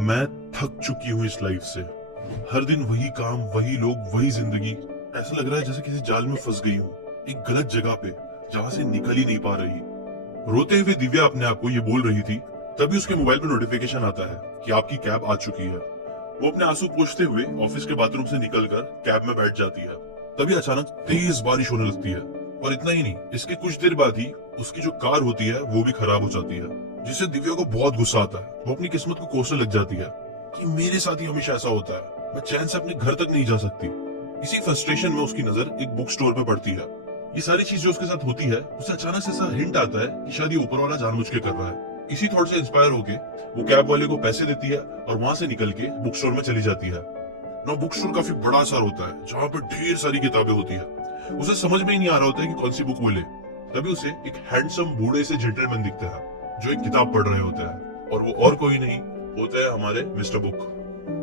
मैं थक चुकी हूँ इस लाइफ से। हर दिन वही काम, वही लोग, वही जिंदगी। ऐसा लग रहा है जैसे किसी जाल में फंस गई हूँ, एक गलत जगह पे जहाँ से निकल ही नहीं पा रही। रोते हुए दिव्या अपने आप को ये बोल रही थी, तभी उसके मोबाइल पर नोटिफिकेशन आता है कि आपकी कैब आ चुकी है। वो अपने आंसू पोंछते हुए ऑफिस के बाथरूम से निकलकर कैब में बैठ जाती है। तभी अचानक तेज बारिश होने लगती है, और इतना ही नहीं, इसके कुछ देर बाद ही उसकी जो कार होती है वो भी खराब हो जाती है, जिससे दिव्या को बहुत गुस्सा आता है। वो अपनी किस्मत को कोसने लग जाती है कि मेरे साथ ही हमेशा ऐसा होता है, मैं चैन से अपने घर तक नहीं जा सकती। इसी फ्रस्ट्रेशन में उसकी नजर एक बुक स्टोर पे पड़ती है। ये सारी चीज जो उसके साथ होती है, उसे अचानक से ऐसा हिंट आता है कि शायद ये ऊपर वाला जानबूझ के कर रहा है। इसी थॉट से इंस्पायर होके वो कैब वाले को पैसे देती है और वहां से निकल के बुक स्टोर में चली जाती है। ना बुक स्टोर काफी बड़ा सा होता है, जहाँ पर ढेर सारी किताबें होती है। उसे समझ में ही नहीं आ रहा होता है कि कौन सी बुक वो ले। तभी उसे एक हैंडसम बूढ़े से जेंटलमैन दिखता है जो एक किताब पढ़ रहे होते हैं, और वो और कोई नहीं होते हैं हमारे मिस्टर बुक।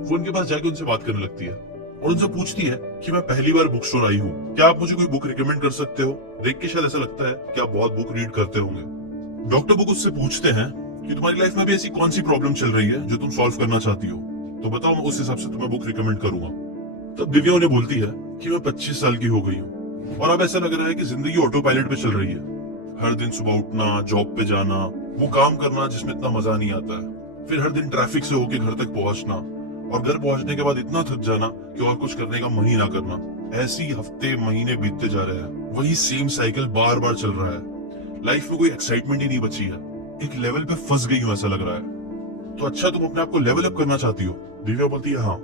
वो उनके पास जाके उनसे बात करने लगती है और उनसे पूछती है कि मैं पहली बार बुक स्टोर आई हूँ, क्या आप मुझे कोई बुक रिकमेंड कर सकते हो? देख के शायद ऐसा लगता है कि आप बहुत बुक रीड करते होंगे। डॉक्टर बुक उससे पूछते हैं कि तुम्हारी लाइफ में भी ऐसी कौन सी प्रॉब्लम चल रही है जो तुम सॉल्व करना चाहती हो, तो बताओ, मैं उस हिसाब से तुम्हें बुक रिकमेंड करूंगा। तब दिव्या उन्हें बोलती है कि मैं 25 साल की हो गई हूँ और अब ऐसा लग रहा है कि जिंदगी ऑटो पायलट पे चल रही है। हर दिन सुबह उठना, जॉब पे जाना, वो काम करना जिसमें इतना मजा नहीं आता है, फिर हर दिन ट्रैफिक से होके घर तक पहुंचना, और घर पहुंचने के बाद इतना थक जाना कि और कुछ करने का मन ही ना करना। ऐसी हफ्ते महीने बीतते जा रहे हैं, वही सेम साइकिल बार बार चल रहा है। लाइफ में कोई एक्साइटमेंट ही नहीं बची है, एक लेवल पे फंस गई हूँ ऐसा लग रहा है। तो अच्छा, तुम अपने आप को लेवल अप करना चाहती हो? दिव्या बोलती है हाँ।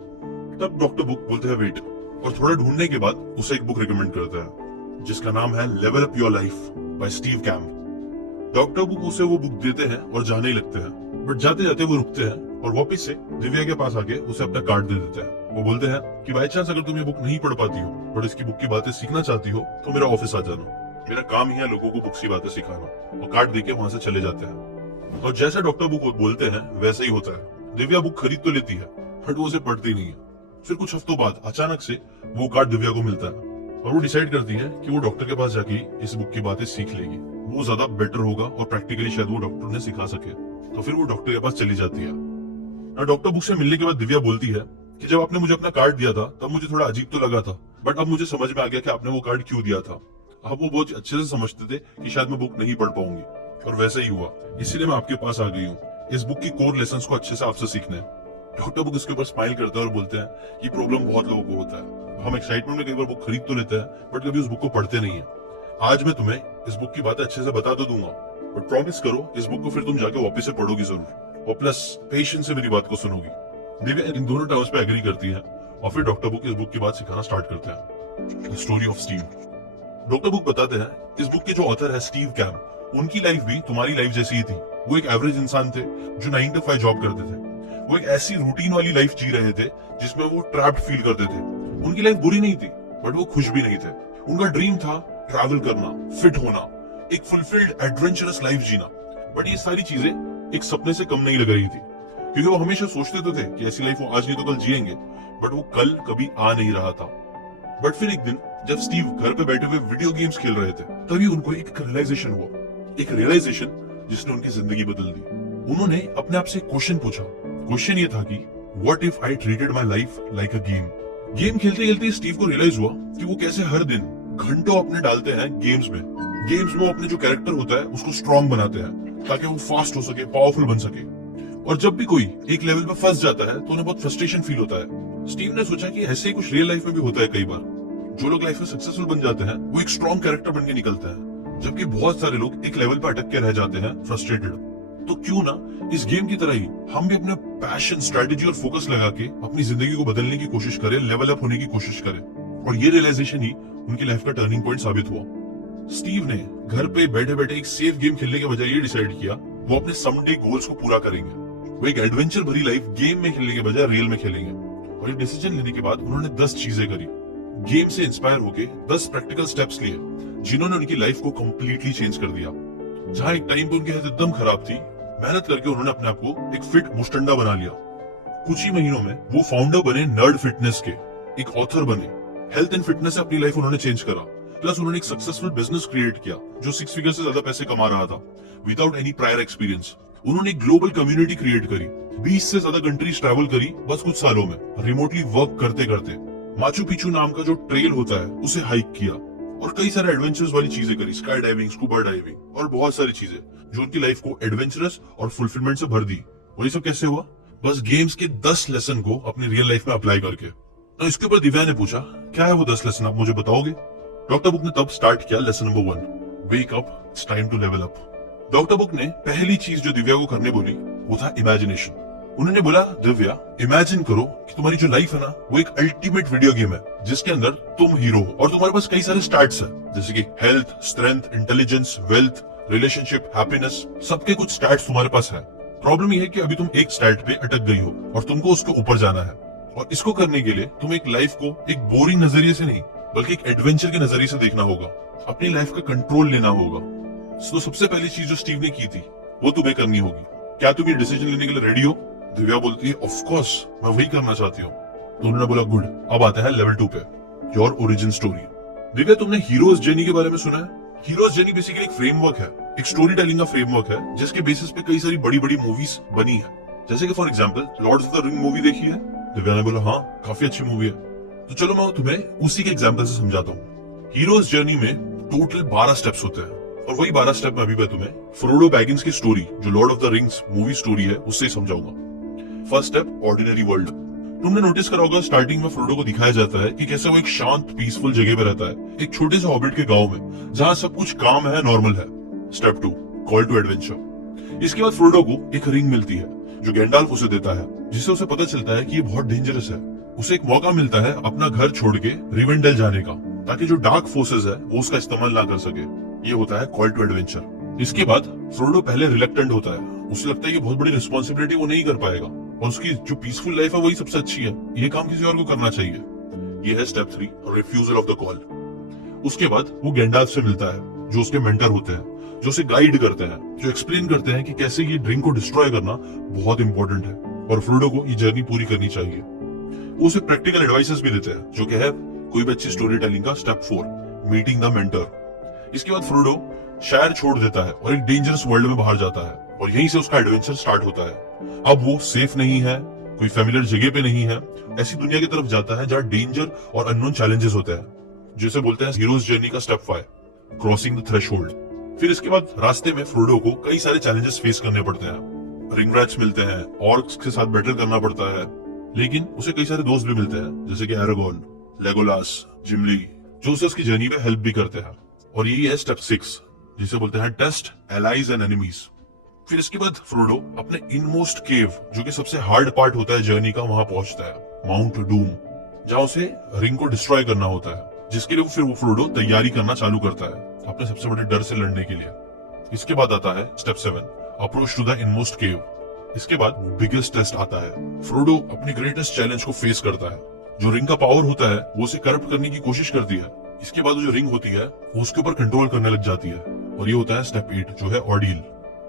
तब डॉक्टर बुक बोलते हैं वेट, और थोड़ा ढूंढने के बाद उसे एक बुक रिकमेंड करता है जिसका नाम है level up your life by Steve Kamb. Doctor book उसे वो बुक देते हैं और जाने ही लगते हैं, बट जाते जाते वो रुकते हैं और वापिस से दिव्या के पास आके उसे अपना कार्ड दे देते हैं। वो बोलते हैं कि बाई चांस अगर तुम ये बुक नहीं पढ़ पाती हो बट इसकी बुक की बातें सीखना चाहती हो तो मेरा ऑफिस आ जाना, मेरा काम ही है लोगों को बुक्स की बातें सिखाना। और कार्ड देके वहां से चले जाते हैं, और जैसा डॉक्टर बुक बोलते हैं वैसा ही होता है। दिव्या बुक खरीद तो लेती है बट वो उसे पढ़ती नहीं है। फिर कुछ हफ्तों बाद अचानक से वो कार्ड दिव्या को मिलता है और वो डिसाइड करती है कि वो डॉक्टर के पास जाके इस बुक की बातें सीख लेगी, वो ज्यादा बेटर होगा और प्रैक्टिकली शायद वो डॉक्टर ने सिखा सके। तो फिर वो डॉक्टर के पास चली जाती है। डॉक्टर बुक से मिलने के बाद दिव्या बोलती है कि जब आपने मुझे अपना कार्ड दिया था तब मुझे थोड़ा अजीब तो लगा था, बट अब मुझे समझ में आ गया कि आपने वो कार्ड क्यों दिया था। अब वो बहुत अच्छे से समझते थे कि शायद मैं बुक नहीं पढ़ पाऊंगी, और वैसा ही हुआ, इसीलिए मैं आपके पास आ गई हूँ इस बुक की कोर लेसन्स को अच्छे से आपसे सीखने। डॉक्टर बुक इसके ऊपर स्माइल करता है और बोलते हैं ये प्रॉब्लम बहुत लोगों को होता है, हम एक्साइटमेंट में कई बार बुक खरीद तो लेते हैं बट कभी उस बुक को पढ़ते नहीं है। आज मैं तुम्हें इस बुक की बातें अच्छे से बता तो दूंगा, बट प्रॉमिस करो इस बुक को फिर तुम जाके वापस से पढ़ोगी जरूर, और प्लस पेशेंस से मेरी बात को सुनोगी। दिव्या इन दोनों टर्म्स पे एग्री करती है और फिर डॉक्टर बुक इस बुक की बात सिखाना स्टार्ट करते हैं, the story of Steve. Doctor book बताते हैं इस बुक के जो ऑथर है स्टीव कैम्प, उनकी लाइफ भी तुम्हारी लाइफ जैसी ही थी। वो एक एवरेज इंसान थे जो 9 to 5 जॉब करते थे। वो एक ऐसी रूटीन वाली लाइफ जी रहे थे जिसमें वो ट्रैप्ड फील करते थे। उनकी लाइफ बुरी नहीं थी बट वो खुश भी नहीं थे। उनका ड्रीम था ट्रैवल करना, फिट होना, एक फुलफिल्ड एडवेंचरस लाइफ जीना, बट ये सारी चीजें एक सपने से कम नहीं लग रही थी, क्योंकि वो हमेशा सोचते तो थे कि ऐसी लाइफ वो आज नहीं तो कल जिएंगे, बट वो कल कभी आ नहीं रहा था। बट फिर एक दिन जब स्टीव घर पे बैठे हुए वीडियो गेम्स खेल रहे थे, तभी उनको एक रियलाइजेशन हुआ, एक रियलाइजेशन जिसने उनकी जिंदगी बदल दी। उन्होंने अपने आप से क्वेश्चन पूछा। क्वेश्चन ये था कि what if I treated my life like a game. Game खेलते खेलते स्टीव को रियलाइज हुआ कि वो कैसे हर दिन घंटों अपने डालते हैं गेम्स में। गेम्स में अपने जो कैरेक्टर होता है उसको स्ट्रॉन्ग बनाते हैं ताकि वो फास्ट हो सके, पावरफुल बन सके। और जब भी कोई एक लेवल पे फंस जाता है तो उन्हें बहुत फ्रस्ट्रेशन फील होता है। स्टीव ने सोचा कि ऐसे ही कुछ रियल लाइफ में भी होता है। कई बार जो लोग लाइफ में सक्सेसफुल बन जाते हैं वो एक स्ट्रॉन्ग कैरेक्टर बन के निकलते हैं, जबकि बहुत सारे लोग एक लेवल पर अटक के रह जाते हैं फ्रस्ट्रेटेड। तो क्यों ना इस गेम की तरह ही हम भी अपने पैशन, स्ट्रेटेजी और फोकस लगा के अपनी जिंदगी को बदलने की कोशिश करें, लेवल अप होने की कोशिश करें। और ये रियलाइजेशन ही उनकी लाइफ का टर्निंग पॉइंट साबित हुआ। स्टीव ने घर पे बैठे बैठे एक सेफ गेम खेलने के बजाय ये डिसाइड किया वो अपने समडे गोल्स को पूरा करेंगे। वो एक एडवेंचर भरी लाइफ गेम में खेलने के बजाय रियल में खेलेंगे। और एक डिसीजन लेने के बाद उन्होंने 10 चीजें करी। गेम से इंस्पायर होके 10 प्रैक्टिकल स्टेप्स लिए जिन्होंने उनकी लाइफ को कंप्लीटली चेंज कर दिया। जहां एक टाइम पे उनकी हेल्थ एकदम खराब थी, मेहनत करके उन्होंने अपने आप को एक फिट मुस्टंडा बना लिया। कुछ ही महीनों में वो फाउंडर बने नर्ड फिटनेस के, एक ऑथर बने। हेल्थ एंड फिटनेस से अपनी लाइफ उन्होंने चेंज करा, प्लस उन्होंने एक सक्सेसफुल बिजनेस क्रिएट किया जो 6 फिगर से ज्यादा पैसे कमा रहा था विदाउट एनी प्रायर एक्सपीरियंस। उन्होंने एक ग्लोबल कम्युनिटी क्रिएट करी, 20 से ज्यादा कंट्रीज ट्रैवल करी बस कुछ सालों में, रिमोटली वर्क करते करते। माचू पिचू नाम का जो ट्रेल होता है उसे हाइक किया और कई सारे एडवेंचर्स वाली चीजें करी, स्काई डाइविंग, स्कूबा डाइविंग और बहुत सारी चीजें जो उनकी लाइफ को एडवेंचरस और फुलफिलमेंट से भर दी। और ये सब कैसे हुआ? बस गेम्स के 10 लेसन को अपनी रियल लाइफ में अप्लाई करके। तो इसके ऊपर दिव्या ने पूछा, क्या है वो 10 लेसन, आप मुझे बताओगे? डॉक्टर बुक ने तब स्टार्ट किया lesson number 1, wake up, it's time to level up. Doctor book ने पहली चीज जो दिव्या को करने बोली वो था इमेजिनेशन। उन्होंने बोला, दिव्या इमेजिन करो कि तुम्हारी जो लाइफ है ना वो एक अल्टीमेट वीडियो गेम है जिसके अंदर तुम हीरो हो और तुम्हारे पास कई सारे स्टार्ट्स है, जैसे कि health, strength, intelligence, wealth, relationship, happiness, सबके कुछ स्टार्ट्स तुम्हारे पास है। प्रॉब्लम ये है कि अभी तुम एक स्टार्ट पे अटक गई हो और तुमको उसके ऊपर जाना है। और इसको करने के लिए तुम एक लाइफ को एक बोरिंग नजरिए से नहीं बल्कि एक एडवेंचर के नजरिए से देखना होगा, अपनी लाइफ का कंट्रोल लेना होगा। तो सबसे पहली चीज जो स्टीव ने की थी वो तुम्हें करनी होगी। क्या तुम ये डिसीजन लेने के लिए रेडी हो? दिव्या बोलती है, ऑफ कोर्स मैं वही करना चाहती हूँ। तो उन्होंने बोला, गुड, अब आता है लेवल 2 पे, योर ओरिजिन स्टोरी। दिव्या, तुमने हीरोज जर्नी के बारे में सुना है? हीरोज जर्नी बेसिकली एक फ्रेमवर्क है, एक स्टोरी टेलिंग का फ्रेमवर्क है जिसके बेसिस पे कई सारी बड़ी बड़ी मूवीज बनी है। जैसे कि for example Lord of the ring movie देखी है? दिव्या ने बोला, हाँ काफी अच्छी मूवी है। तो चलो मैं तुम्हें उसी के एग्जांपल से समझाता हूँ। हीरोज जर्नी में टोटल 12 स्टेप्स होते हैं और वही 12 स्टेप में अभी मैं तुम्हें फ्रोडो बैगिंस की स्टोरी जो Lord of the rings movie story है उससे समझाऊंगा। First step, ordinary world. तुमने नोटिस करा होगा स्टार्टिंग में फ्रोडो को दिखाया जाता है कि कैसे वो एक शांत पीसफुल जगह पे रहता है, एक छोटे से हॉबिट के गांव में जहां सब कुछ काम है, नॉर्मल है। Step 2, call to adventure. इसके बाद फ्रोडो को एक रिंग मिलती है जो गैंडाल्फ उसे देता है, जिससे उसे पता चलता है कि ये बहुत डेंजरस है। उसे एक मौका मिलता है अपना घर छोड़ के रिवेंडेल जाने का, ताकि जो डार्क फोर्सेस है वो उसका इस्तेमाल ना कर सके। ये होता है कॉल टू एडवेंचर। इसके बाद फ्रोडो पहले रिलेक्टेंट होता है, उसे लगता है कि बहुत बड़ी रिस्पॉन्सिबिलिटी वो नहीं कर पाएगा और उसकी जो पीसफुल लाइफ है वही सबसे अच्छी है, ये काम किसी और को करना चाहिए। ये है step 3, refusal of the call. उसके बाद वो गैंडाल्फ से मिलता है जो उसके मेंटर होते हैं, जो उसे गाइड करते हैं, जो एक्सप्लेन करते हैं कि कैसे ये ड्रिंक को डिस्ट्रॉय करना बहुत इंपॉर्टेंट है और फ्रोडो को ये जर्नी पूरी करनी चाहिए। वो उसे प्रैक्टिकल एडवाइसेस भी देते हैं जो कि है कोई भी अच्छी स्टोरी टेलिंग का स्टेप 4, मीटिंग द मेंटर। इसके बाद फ्रोडो शहर छोड़ देता है और एक डेंजरस वर्ल्ड में बाहर जाता है और यहीं से उसका एडवेंचर स्टार्ट होता है। अब वो सेफ नहीं है, कोई फेमिलियर जगह पे नहीं है, ऐसी दुनिया की तरफ जाता है जहाँ डेंजर और अननोन चैलेंजेस होते हैं, जिसे बोलते हैं हीरोज जर्नी का स्टेप 5, क्रॉसिंग द थ्रेशोल्ड। फिर इसके बाद रास्ते में फ्रोडो को कई सारे चैलेंजेस फेस करने पड़ते हैं। रिंग रैट्स मिलते हैं, ऑर्क्स के साथ बैटल करना पड़ता है, लेकिन उसे कई सारे दोस्त भी मिलते हैं जैसे कि एरागोन, लेगोलास, जिमली, जो उसे उसकी जर्नी में हेल्प भी करते हैं। और यही है स्टेप 6, जिसे बोलते हैं टेस्ट एलाइज एंड एनिमीज। फिर इसके बाद फ्रोडो अपने इनमोस्ट केव, जो कि सबसे हार्ड पार्ट होता है जर्नी का, वहां पहुंचता है, माउंट डूम, जहां उसे रिंग को डिस्ट्रॉय करना होता है, जिसके लिए फिर वो फ्रोडो तैयारी करना चालू करता है अपने सबसे बड़े डर से लड़ने के लिए। इसके बाद आता है step 7, approach to the inmost cave. इसके बाद बिगेस्ट टेस्ट आता है। फ्रोडो अपनी ग्रेटेस्ट चैलेंज को फेस करता है। जो रिंग का पावर होता है वो उसे करप्ट करने की कोशिश करती है। इसके बाद जो रिंग होती है वो उसके ऊपर कंट्रोल करने लग जाती है और ये होता है स्टेप 8, जो है ऑर्डील।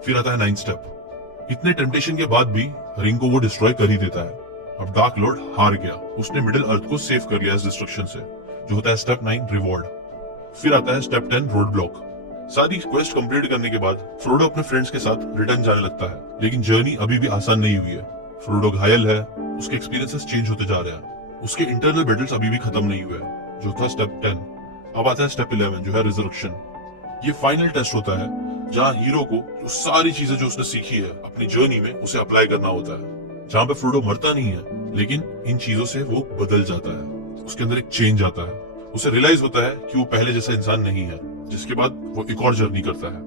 फिर आता है 9th स्टेप। इतने टेम्पटेशन के बाद भी रिंग को वो डिस्ट्रॉय कर ही देता है। अब डार्क लॉर्ड हार गया, उसने मिडिल अर्थ को सेव कर लिया इस डिस्ट्रक्शन से, जो होता है स्टेप 9, रिवॉर्ड। फिर आता है स्टेप 10, रोड ब्लॉक। सारी क्वेस्ट कंप्लीट करने के बाद फ्रोडो अपने फ्रेंड्स के साथ रिटर्न जाने लगता है, लेकिन जर्नी अभी भी आसान नहीं हुई है। फ्रोडो घायल है, उसके एक्सपीरियंसेस चेंज होते जा रहे हैं, उसके इंटरनल बैटल्स अभी भी खत्म नहीं हुए, जो था स्टेप 10। अब आता है स्टेप 11, जो है रिजर्वेक्शन। ये फाइनल टेस्ट होता है जहां हीरो को जो सारी चीजें जो उसने सीखी है अपनी जर्नी में उसे अप्लाई करना होता है, जहां पे फ्रोडो मरता नहीं है लेकिन इन चीजों से वो बदल जाता है, उसके अंदर एक चेंज आता है, उसे रियलाइज होता है कि वो पहले जैसा इंसान नहीं है, जिसके बाद वो एक और जर्नी करता है।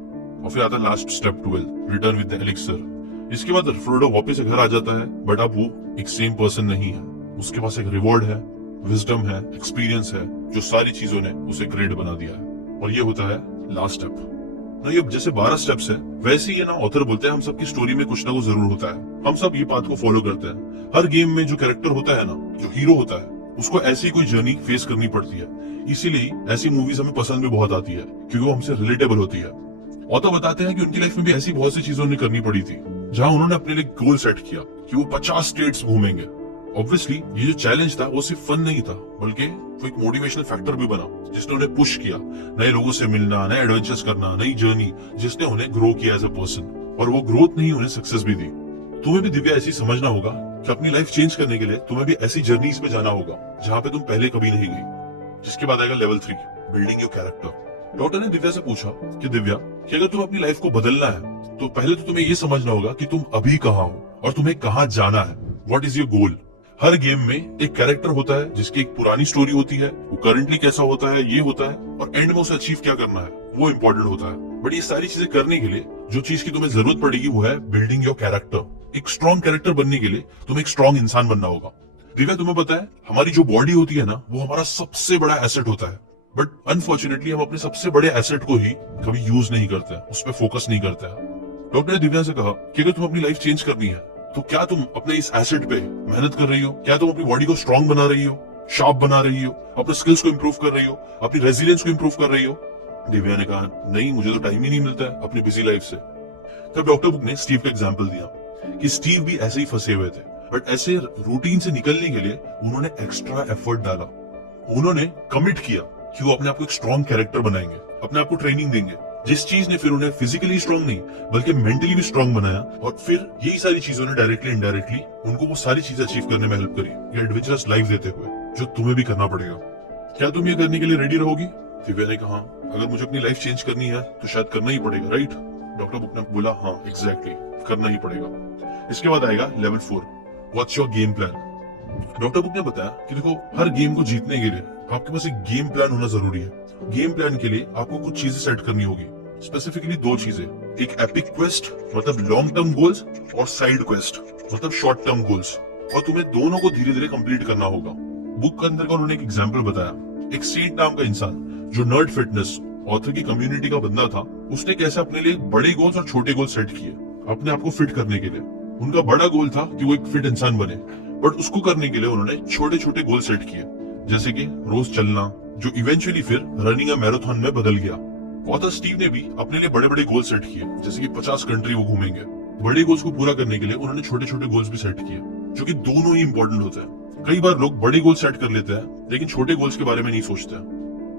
और फिर आता है last step 12, return with the elixir. इसके बाद फ्रोडो वापस से घर आ जाता है, बट अब वो एक सेम पर्सन नहीं है, उसके पास एक रिवॉर्ड है, विजडम है, एक्सपीरियंस है, जो सारी चीजों ने उसे ग्रेट बना दिया है। और ये होता है लास्ट स्टेप ना। ये जैसे 12 स्टेप्स है, वैसे ही है ना, ऑथर बोलते हैं हम सबकी स्टोरी में कुछ ना कुछ जरूर होता है, हम सब ये पाथ को फॉलो करते हैं। हर गेम में जो कैरेक्टर होता है ना, जो हीरो होता है, उसको ऐसी कोई जर्नी फेस करनी पड़ती है। इसीलिए ऐसी मूवीज हमें पसंद भी बहुत आती है, क्योंकि वो हमसे रिलेटेबल होती है। ऑथर बताते हैं कि उनकी लाइफ में भी ऐसी बहुत सी चीजों उन्हें करनी पड़ी थी, जहां उन्होंने अपने लिए गोल सेट किया कि वो 50 स्टेट्स घूमेंगे। ऑब्वियसली ये जो चैलेंज था वो सिर्फ फन नहीं था, बल्कि वो एक मोटिवेशनल फैक्टर भी बना, जिसने उन्हें पुश किया, नए लोगों से मिलना, नए एडवेंचर्स करना, नई जर्नी, जिसने उन्हें ग्रो किया एज अ पर्सन। और वो ग्रोथ नहीं उन्हें सक्सेस भी दी। तुम्हें भी दिव्या ऐसी समझना होगा कि अपनी लाइफ चेंज करने के लिए तुम्हें भी ऐसी जर्नीज पे जाना होगा जहाँ पे तुम पहले कभी नहीं गई। जिसके बाद आएगा level 3, building your character. Doctor ने दिव्या से पूछा कि दिव्या, कि अगर तुम अपनी लाइफ को बदलना है तो पहले तो तुम्हें ये समझना होगा कि तुम अभी कहाँ हो और तुम्हें कहाँ जाना है। What is your goal? Her game में एक कैरेक्टर होता है जिसकी एक पुरानी स्टोरी होती है, वो करंटली कैसा होता है, ये होता है, और एंड में उसे अचीव क्या करना है वो इम्पोर्टेंट होता है। बट ये सारी चीजें करने के लिए जो चीज की तुम्हें जरूरत पड़ेगी वो है बिल्डिंग योर कैरेक्टर। एक स्ट्रॉन्ग कैरेक्टर बनने के लिए तुम्हें एक स्ट्रॉन्ग इंसान बनना होगा। दिव्या, तुम्हें पता है हमारी जो बॉडी होती है ना, वो हमारा सबसे बड़ा एसेट होता है। बट अनफॉर्चुनेटली हम अपने सबसे बड़े एसेट को ही कभी यूज नहीं करते, उस पर फोकस नहीं करते हैं। डॉक्टर ने दिव्या से कहा कि अगर तुम अपनी लाइफ चेंज करनी है तो क्या तुम अपने इस एसेट पे मेहनत कर रही हो? क्या तुम अपनी बॉडी को स्ट्रांग बना रही हो, शार्प बना रही हो, अपने स्किल्स को इंप्रूव कर रही हो, अपनी रेजिलियंस को इंप्रूव कर रही हो? दिव्या ने कहा, नहीं, मुझे तो टाइम ही नहीं मिलता है अपनी बिजी लाइफ से। तब डॉक्टर बुक ने स्टीव का एग्जाम्पल दिया कि स्टीव भी ऐसे ही फंसे हुए थे, बट ऐसे रूटीन से निकलने के लिए उन्होंने एक्स्ट्रा एफर्ट डाला। उन्होंने कमिट किया कि वो अपने आप को एक स्ट्रॉन्ग कैरेक्टर बनाएंगे, अपने आप को ट्रेनिंग देंगे, जिस चीज ने फिर उन्हें फिजिकली स्ट्रांग नहीं बल्कि मेंटली भी स्ट्रांग बनाया। और फिर यही सारी चीजों ने डायरेक्टली इनडायरेक्टली उनको वो सारी चीजें अचीव करने में हेल्प करी, ये एडवेंचरस लाइफ देते हुए, जो तुम्हें भी करना पड़ेगा। क्या तुम ये करने के लिए रेडी रहोगी? दिव्या ने कहा, अगर मुझे अपनी लाइफ चेंज करनी है तो शायद करना ही पड़ेगा, राइट? डॉक्टर बुक ने बोला, हाँ एग्जैक्टली, करना ही पड़ेगा। इसके बाद आएगा level 4, what's your game plan. Doctor book ने बताया कि देखो, हर गेम को जीतने के लिए आपके पास एक गेम प्लान होना जरूरी है। गेम प्लान के लिए आपको कुछ चीजें सेट करनी होगी, स्पेसिफिकली 2 चीजें, एक एपिक क्वेस्ट मतलब लॉन्ग टर्म गोल्स और साइड क्वेस्ट मतलब शॉर्ट टर्म गोल्स, और तुम्हें दोनों को धीरे धीरे कंप्लीट करना होगा। बुक के अंदर का उन्होंने एक एग्जांपल बताया, एक सेंट नाम का इंसान जो नर्ड फिटनेस ऑथर की कम्युनिटी का बंदा था, उसने कैसे अपने लिए बड़े गोल्स और छोटे गोल सेट किए अपने आप को फिट करने के लिए। उनका बड़ा गोल था कि वो एक फिट इंसान बने, बट उसको करने के लिए उन्होंने छोटे छोटे गोल सेट किए, जैसे कि रोज चलना, जो इवेंचुअली फिर रनिंग अ मैराथन में बदल गया। ऑथर स्टीव ने भी अपने लिए बड़े बड़े गोल सेट किए, जैसे कि 50 कंट्री वो घूमेंगे। बड़े गोल्स को पूरा करने के लिए उन्होंने छोटे छोटे गोल्स भी सेट किए, जो कि दोनों ही इंपॉर्टेंट होते हैं। कई बार लोग बड़े गोल सेट कर लेते हैं लेकिन छोटे गोल्स के बारे में नहीं सोचते।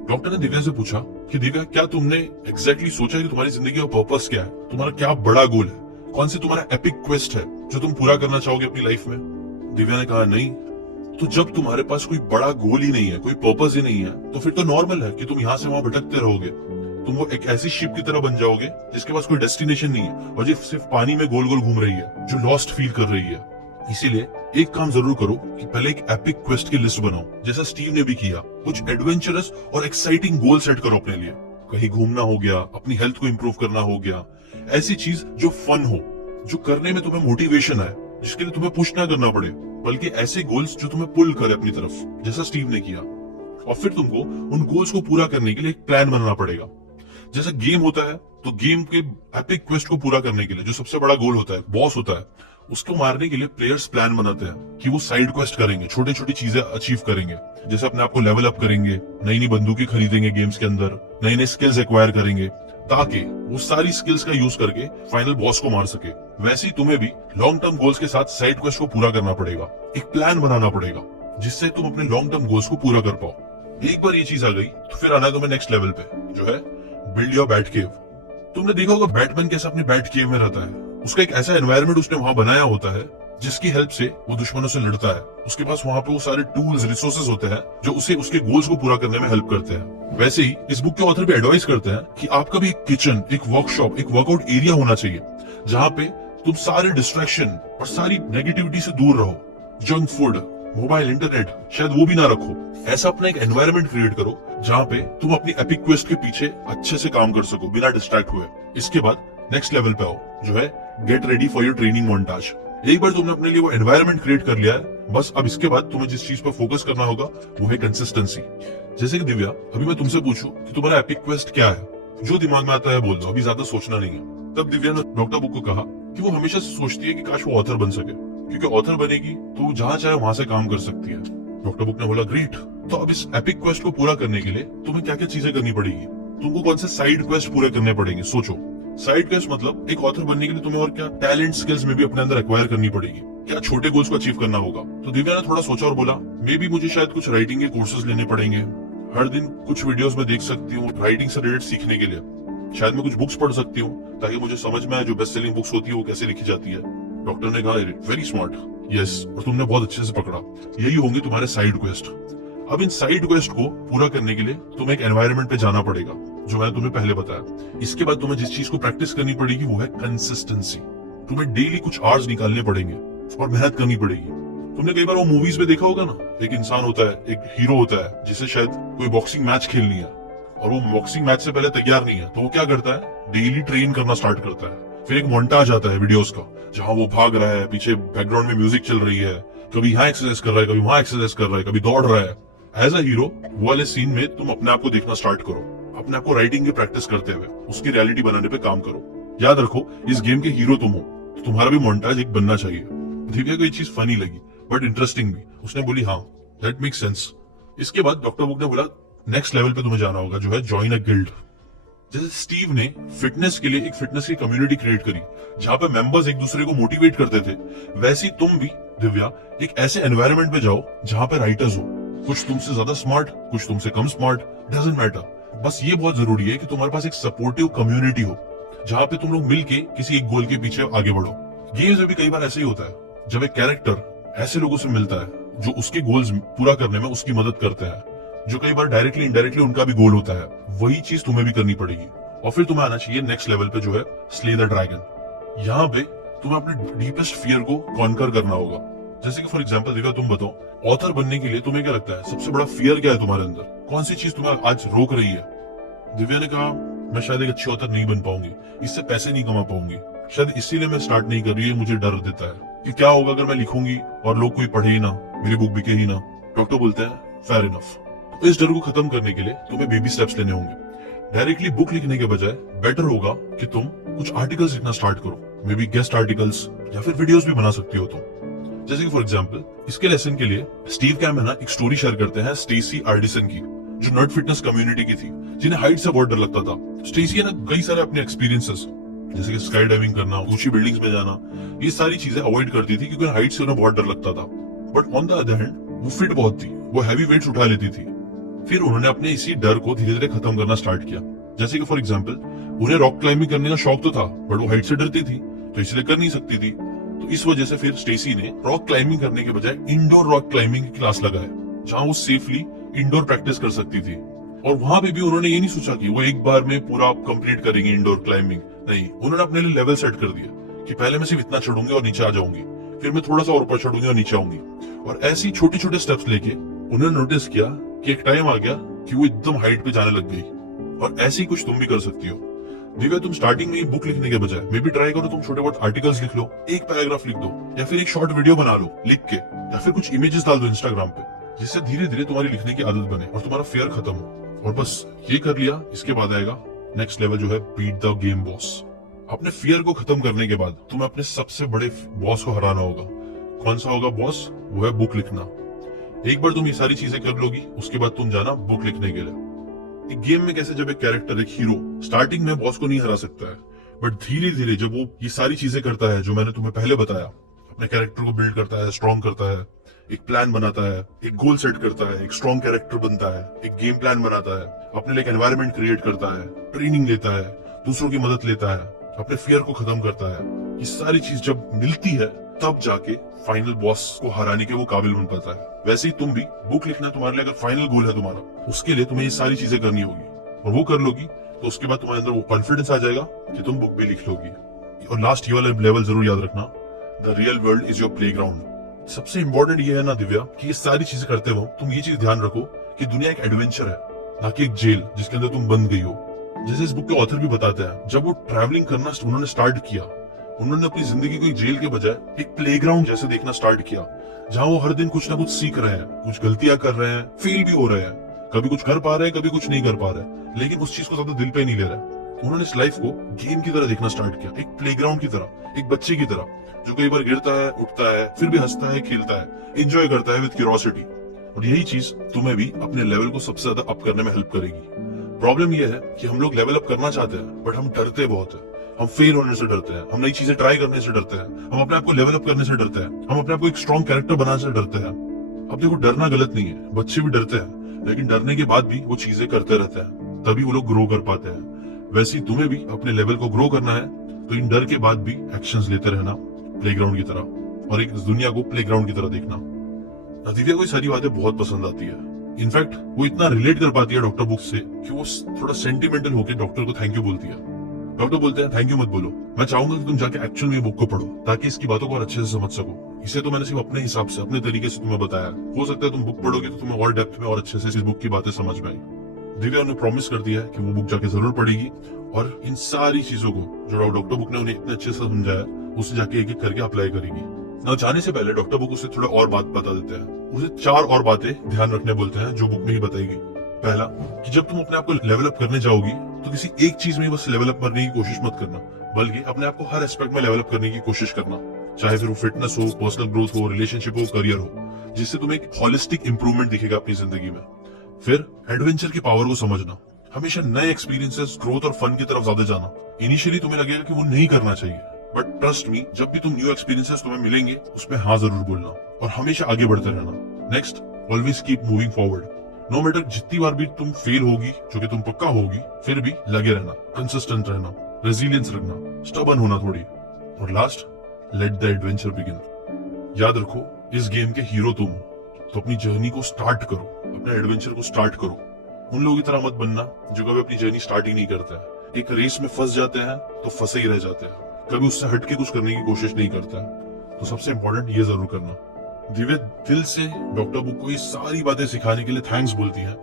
डॉक्टर ने दिव्या से पूछा कि दिव्या, क्या तुमने एग्जैक्टली सोचा कि तुम्हारी जिंदगी का पर्पस क्या है? तुम्हारा क्या बड़ा गोल है? कौन सी तुम्हारा एपिक क्वेस्ट है जो तुम पूरा करना चाहोगे अपनी लाइफ में? दिव्या ने कहा, नहीं। तो जब तुम्हारे पास कोई बड़ा गोल ही नहीं है, कोई पर्पस ही नहीं है, तो फिर तो नॉर्मल है कि तुम यहाँ से वहां भटकते रहोगे। तुम वो एक ऐसी शिप की तरह बन जाओगे जिसके पास कोई डेस्टिनेशन नहीं है और जो सिर्फ पानी में गोल गोल घूम रही है, जो लॉस्ट फील कर रही है। इसीलिए एक काम जरूर करो कि पहले एक एपिक क्वेस्ट की लिस्ट बनाओ, जैसा स्टीव ने भी किया। कुछ एडवेंचरस और एक्साइटिंग गोल सेट करो अपने लिए। कहीं घूमना हो गया, अपनी हेल्थ को इंप्रूव करना हो गया, ऐसी चीज जो फन हो, जो करने में तुम्हें मोटिवेशन आए, जिसके लिए तुम्हें पुश ना करना पड़े, बल्कि ऐसे गोल्स जो तुम्हें पुल करे अपनी तरफ, जैसा स्टीव ने किया। और फिर तुमको उन गोल्स को पूरा करने के लिए एक प्लान बनाना पड़ेगा। जैसा गेम होता है, तो गेम के एपिक क्वेस्ट को पूरा करने के लिए जो सबसे बड़ा गोल होता है, बॉस होता है, उसको मारने के लिए प्लेयर्स प्लान बनाते हैं कि वो साइड क्वेस्ट करेंगे, छोटी छोटी चीजें अचीव करेंगे, जैसे अपने आप को लेवल अप करेंगे, नई नई बंदूकें खरीदेंगे गेम्स के अंदर, नए नए स्किल्स एक्वायर करेंगे, ताकि वो सारी स्किल्स का यूज करके फाइनल बॉस को मार सके। वैसे ही तुम्हें भी लॉन्ग टर्म गोल्स के साथ साइड क्वेस्ट को पूरा करना पड़ेगा, एक प्लान बनाना पड़ेगा, जिससे तुम अपने लॉन्ग टर्म गोल्स को पूरा कर पाओ। एक बार ये चीज आ गई तो फिर आना है तुम्हें नेक्स्ट लेवल पे, जो है बिल्ड योर बैट केव। तुमने देखा होगा बैटमैन कैसे अपने बैट केव में रहता है। उसका एक ऐसा एनवायरनमेंट उसने वहां बनाया होता है जिसकी हेल्प से वो दुश्मनों से लड़ता है। उसके पास वहां पे वो सारे टूल्स, रिसोर्सेज होते हैं जो उसे उसके गोल्स को पूरा करने में हेल्प करते हैं। वैसे ही इस बुक के ऑथर भी एडवाइस करते हैं कि आपका भी एक किचन, एक वर्कशॉप, एक वर्कआउट एरिया होना चाहिए, जहां पे तुम सारे डिस्ट्रैक्शन और सारी नेगेटिविटी से दूर रहो। जंक फूड, मोबाइल, इंटरनेट शायद वो भी ना रखो। ऐसा अपना एक एनवायरनमेंट क्रिएट करो जहां पे तुम अपनी एपिक क्वेस्ट के पीछे अच्छे से काम कर सको बिना डिस्ट्रैक्ट हुए। इसके बाद नेक्स्ट लेवल पे आओ, जो है get ready for your training montage. एक बार तुमने अपने लिए वो एनवायरनमेंट क्रिएट कर लिया है, बस अब इसके बाद तुम्हें जिस चीज पर फोकस करना होगा वो है कंसिस्टेंसी। जैसे कि दिव्या, अभी मैं तुमसे पूछूं कि तुम्हारा एपिक क्वेस्ट क्या है, जो दिमाग में आता है बोल दो, अभी ज्यादा सोचना नहीं है। तब दिव्या ने डॉक्टर बुक को कहा कि वो हमेशा सोचती है कि काश वो ऑथर बन सके, क्योंकि ऑथर बनेगी तो वो जहां चाहे वहां से काम कर सकती है। डॉक्टर बुक ने बोला, ग्रेट, तो अब इस एपिक क्वेस्ट को पूरा करने के लिए तुम्हें क्या क्या चीजें करनी पड़ेगी? तुमको कौन से साइड क्वेस्ट पूरे करने पड़ेंगे? सोचो। साइड क्वेस्ट मतलब एक ऑथर बनने के लिए तुम्हें और क्या टैलेंट, स्किल्स में भी अपने अंदर एक्वायर करनी पड़ेगी, क्या छोटे गोल्स को अचीव करना होगा। तो दिव्या ने थोड़ा सोचा और बोला, मे बी मुझे शायद कुछ राइटिंग के कोर्सेज लेने पड़ेंगे, हर दिन कुछ वीडियोस में देख सकती हूँ राइटिंग से रिलेटेड सीखने के लिए। शायद मैं कुछ बुक्स पढ़ सकती हूँ ताकि मुझे समझ में आए जो बेस्ट सेलिंग बुक्स होती है वो कैसे लिखी जाती है। डॉक्टर ने कहा, वेरी स्मार्ट, यस, और तुमने बहुत अच्छे से पकड़ा, यही होंगे तुम्हारे साइड क्वेस्ट। अब इन साइड क्वेस्ट को पूरा करने के लिए तुम्हें एक एनवायरनमेंट पे जाना पड़ेगा, जो मैंने तुम्हें पहले बताया। इसके बाद तुम्हें जिस चीज को प्रैक्टिस करनी पड़ेगी वो है कंसिस्टेंसी। तुम्हें डेली कुछ आवर्स निकालने पड़ेंगे और मेहनत करनी पड़ेगी। तुमने कई बार वो मूवीज में देखा होगा ना, एक इंसान होता है, एक हीरो होता है जिसे शायद कोई बॉक्सिंग मैच खेलनी है और वो बॉक्सिंग मैच से पहले तैयार नहीं है, तो वो क्या करता है, डेली ट्रेन करना स्टार्ट करता है। फिर एक मोन्टाज आता है वीडियोस का जहां वो भाग रहा है, पीछे बैकग्राउंड में म्यूजिक चल रही है, कभी यहाँ एक्सरसाइज कर रहा है, कभी वहां एक्सरसाइज कर रहा है, कभी दौड़ रहा है। एज अ हीरो वो वाले सीन में तुम अपने आप को देखना स्टार्ट करो, अपने आप को राइटिंग की प्रैक्टिस करते हुए उसकी रियलिटी बनाने पे काम करो। याद रखो, इस गेम के हीरो तुम हो, तो तुम्हारा भी मोन्टाज एक बनना चाहिए। दिव्या को ये चीज फनी लगी बट इंटरेस्टिंग भी। उसने बोली, हाँ, दैट मेक सेंस। इसके बाद डॉक्टर बुक ने बोला, नेक्स्ट लेवल पे तुम्हें जाना होगा, जो है ज्वाइन अ गिल्ड। जैसे स्टीव ने फिटनेस के लिए एक फिटनेस की कम्युनिटी क्रिएट करी जहां पे मेंबर्स एक दूसरे को मोटिवेट करते थे, वैसे ही तुम भी दिव्या एक ऐसे एनवायरनमेंट पे जाओ जहां पे राइटर्स हो, कुछ तुमसे ज्यादा स्मार्ट, कुछ तुमसे कम स्मार्ट, डजंट मैटर। बस ये बहुत जरूरी है कि तुम्हारे पास एक सपोर्टिव कम्युनिटी हो जहां पे तुम लोग मिलके किसी एक गोल के पीछे आगे बढ़ो। गेम्स में भी कई बार ऐसे ही होता है, जब एक कैरेक्टर ऐसे लोगों से मिलता है जो उसके गोल्स पूरा करने में उसकी मदद करते हैं, जो कई बार डायरेक्टली इनडायरेक्टली उनका भी गोल होता है, वही चीज तुम्हें भी करनी पड़ेगी। और फिर तुम्हें आना चाहिए नेक्स्ट लेवल पे, जो है स्ले द ड्रैगन। यहाँ पे तुम्हें अपने डीपेस्ट फियर को कॉन्कर करना होगा। जैसे कि फॉर एग्जांपल दिव्या, तुम बताओ, ऑथर बनने के लिए तुम्हें क्या लगता है सबसे बड़ा फियर क्या है तुम्हारे अंदर? कौन सी चीज तुम्हें आज रोक रही है? दिव्या ने कहा, मैं शायद एक अच्छी ऑथर नहीं बन पाऊंगी, इससे पैसे नहीं कमा पाऊंगी, शायद इसीलिए मैं स्टार्ट नहीं कर रही है, मुझे डर देता है कि क्या होगा अगर मैं लिखूंगी और लोग कोई पढ़े ही ना, मेरी बुक बिके ही ना। डॉक्टर बोलते हैं, फेयर इनफ। तो इस डर को खत्म करने के लिए तुम्हें बेबी स्टेप्स लेने होंगे। डायरेक्टली बुक लिखने के बजाय बेटर होगा कि तुम कुछ आर्टिकल्स लिखना स्टार्ट करो, मे बी गेस्ट आर्टिकल्स या फिर वीडियोस भी बना सकती हो तुम। जैसे कि फॉर एग्जांपल इसके लेसन के लिए स्टीव कैम है ना, एक स्टोरी शेयर करते हैं स्टेसी आर्डिसन की, जो नर्ड फिटनेस कम्युनिटी की थी, जिन्हें हाइट से बहुत डर लगता था। स्टेसी ने कई सारे अपने एक्सपीरियंसेस, जैसे कि स्काई डाइविंग करना, ऊंची बिल्डिंग्स में जाना, ये सारी चीजें अवॉइड करती थी क्योंकि हाइट से उन्हें बहुत डर लगता था। But on the other hand वो फिट बहुत थी, वो हैवी वेट्स उठा लेती थी। फिर उन्होंने अपने इसी डर को धीरे धीरे खत्म करना स्टार्ट किया। जैसे कि फॉर एग्जांपल उन्हें रॉक क्लाइंबिंग करने का शौक तो था, बट वो हाइट से डरती थी तो इसलिए कर नहीं सकती थी। तो इस वजह से फिर स्टेसी ने रॉक क्लाइंबिंग करने के बजाय इंडोर रॉक क्लाइंबिंग की क्लास लगाया, जहां वो सेफली इंडोर प्रैक्टिस कर सकती थी। और वहां पे भी उन्होंने ये नहीं सोचा कि वो एक बार में पूरा कंप्लीट करेंगे इंडोर क्लाइंबिंग, नहीं, उन्होंने अपने लिए लेवल सेट कर दिया कि पहले मैं सिर्फ इतना चढ़ूंगी और नीचे आ जाऊंगी, फिर मैं थोड़ा सा और ऊपर चढ़ूंगी और नीचे आऊंगी। और ऐसी छोटे छोटे स्टेप्स लेके उन्होंने नोटिस किया कि एक टाइम आ गया कि वो एकदम हाइट पे जाने लग गई। और ऐसे ही कुछ तुम भी कर सकती हो। दिव्या, तुम स्टार्टिंग में बुक लिखने के बजाय मे बी ट्राई करो, तुम छोटे बहुत आर्टिकल्स लिख लो, एक पैराग्राफ लिख दो, या फिर एक शॉर्ट वीडियो बना लो लिख के, या फिर कुछ इमेजेस डाल दो इंस्टाग्राम पे, जिससे धीरे धीरे तुम्हारी लिखने की आदत बने और तुम्हारा फियर खत्म हो। और बस ये कर लिया, इसके बाद आएगा नेक्स्ट लेवल, जो है बीट द गेम बॉस। अपने फियर को खत्म करने के बाद तुम्हें अपने सबसे बड़े बॉस को हराना होगा। कौन सा होगा बॉस? वो है बुक लिखना। एक बार तुम ये सारी चीजें कर लोगी, उसके बाद तुम जाना बुक लिखने के लिए। एक गेम में कैसे जब एक कैरेक्टर, एक हीरो स्टार्टिंग में बॉस को नहीं हरा सकता है, बट धीरे धीरे जब वो ये सारी चीजें करता है जो मैंने तुम्हें पहले बताया, अपने कैरेक्टर को बिल्ड करता है, स्ट्रॉन्ग करता है, एक प्लान बनाता है, एक गोल सेट करता है, एक स्ट्रॉन्ग कैरेक्टर बनता है, एक गेम प्लान बनाता है, अपने लिए एक एनवायरनमेंट क्रिएट करता है, ट्रेनिंग लेता है, दूसरों की मदद लेता है, अपने फियर को खत्म करता है, ये सारी चीज जब मिलती है तब जाके फाइनल बॉस को हराने के वो काबिल बन पाता है। वैसे ही तुम भी बुक लिखना तुम्हारे लिए अगर फाइनल गोल है तुम्हारा, उसके लिए तुम्हें ये सारी चीजें करनी होगी और वो कर लोगी तो उसके बाद तुम्हारे अंदर वो कॉन्फिडेंस आ जाएगा कि तुम बुक भी लिख लोगी। और लास्ट ये वाला लेवल जरूर याद रखना, the real world is your playground. सबसे इंपॉर्टेंट ये है ना दिव्या, कि ये सारी चीजें करते हो तुम ये चीज ध्यान रखो कि दुनिया एक एडवेंचर है, ना कि एक जेल जिसके अंदर तुम बंद गई हो। जैसे इस बुक के ऑथर भी बताते हैं, जब वो ट्रैवलिंग करना उन्होंने स्टार्ट किया, उन्होंने अपनी जिंदगी को एक जेल के बजाय एक प्लेग्राउंड जैसे देखना स्टार्ट किया, जहां वो हर दिन कुछ ना कुछ सीख रहे हैं, कुछ गलतियां कर रहे हैं, फेल भी हो रहे हैं, कभी कुछ कर पा रहे हैं, कभी कुछ नहीं कर पा रहे, लेकिन उस चीज को ज्यादा दिल पे नहीं ले रहे। उन्होंने इस लाइफ को गेम की तरह देखना स्टार्ट किया, एक प्लेग्राउंड की तरह, एक बच्चे की तरह, जो कई बार गिरता है, उठता है, फिर भी हंसता है, खेलता है, एंजॉय करता है विद क्यूरियोसिटी। और यही चीज तुम्हें भी अपने लेवल को सबसे ज्यादा अप करने में हेल्प करेगी। प्रॉब्लम यह है कि हम लोग लेवल अप करना चाहते हैं, बट हम डरते बहुत है, हम फेल होने से डरते हैं, हम नई चीजें ट्राई करने से डरते हैं, हम अपने आप को लेवल अप करने से डरते हैं, हम अपने आप को एक स्ट्रॉन्ग कैरेक्टर बनाने से डरते हैं। अब देखो, डरना गलत नहीं है, बच्चे भी डरते हैं, लेकिन डरने के बाद भी वो चीजें करते रहते हैं, तभी वो लोग ग्रो कर पाते हैं। वैसे ही तुम्हें भी अपने लेवल को ग्रो करना है तो इन डर के बाद भी एक्शंस लेते रहना प्लेग्राउंड की तरह, और एक दुनिया को प्लेग्राउंड की तरह देखना। दिव्या को ये सारी बातें बहुत पसंद आती है। इनफैक्ट वो इतना रिलेट कर पाती है डॉक्टर बुक से कि वो थोड़ा सेंटिमेंटल होकर डॉक्टर को थैंक यू बोलती है। डॉक्टर बोलते हैं थैंक यू मत बोलो, मैं चाहूंगा कि तुम जाके एक्चुअल में बुक को पढ़ो ताकि इसकी बातों को और अच्छे से समझ सको। इसे तो मैंने सिर्फ अपने हिसाब से अपने तरीके से तुम्हें बताया, हो सकता है तुम बुक पढ़ोगे तो तुम्हें और डेप्थ में और अच्छे से इस बुक की बातें समझ में आई। दिव्या उन्हें प्रॉमिस करती है कि वो बुक जाके जरूर पढ़ेगी और इन सारी चीजों को जो डॉक्टर बुक ने उन्हें इतने अच्छे से समझाया उसे जाके एक एक करके अप्लाई करेगी। ना जाने से पहले डॉक्टर बुक उसे थोड़ा और बात बता देते हैं, उसे 4 और बातें ध्यान रखने बोलते हैं जो बुक में ही बताई गई। पहला कि जब तुम अपने आप को लेवल अप करने जाओगी तो किसी एक चीज में बस लेवल अप करने की कोशिश मत करना, बल्कि अपने आप को हर एस्पेक्ट में लेवल अप करने की कोशिश करना, चाहे फिर वो फिटनेस हो, पर्सनल ग्रोथ हो, रिलेशनशिप हो, करियर हो, जिससे तुम्हें एक हॉलिस्टिक इंप्रूवमेंट दिखेगा अपनी जिंदगी में। फिर एडवेंचर की पावर को समझना, हमेशा नए एक्सपीरियंसेस, ग्रोथ और फन की तरफ ज्यादा जाना। इनिशियली तुम्हें लगेगा कि वो नहीं करना चाहिए, बट ट्रस्ट मी, जब भी तुम न्यू एक्सपीरियंसेस तुम्हें मिलेंगे उसमें हाँ जरूर बोलना और हमेशा आगे बढ़ते रहना। Next, always keep moving forward. No matter जितनी बार भी तुम फेल होगी, जो कि तुम पक्का होगी, फिर भी लगे रहना, कंसिस्टेंट रहना, रेजिलियंस रखना, स्टबर्न होना थोड़ी। और last, let the adventure begin. याद रखो इस गेम के हीरो तुम हो, तो अपनी जर्नी को स्टार्ट करो, अपने एडवेंचर को स्टार्ट करो। उन लोगों की तरह मत बनना जो कभी अपनी जर्नी स्टार्ट ही नहीं करते हैं। एक रेस में फंस जाते हैं तो फंसे ही रह जाते हैं, कभी उससे हटके कुछ करने की कोशिश नहीं करता है। तो सबसे इंपॉर्टेंट ये जरूर करना। दिव्या दिल से डॉक्टर बुक को ये सारी बातें सिखाने के लिए थैंक्स बोलती है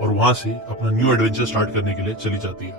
और वहां से अपना न्यू एडवेंचर स्टार्ट करने के लिए चली जाती है।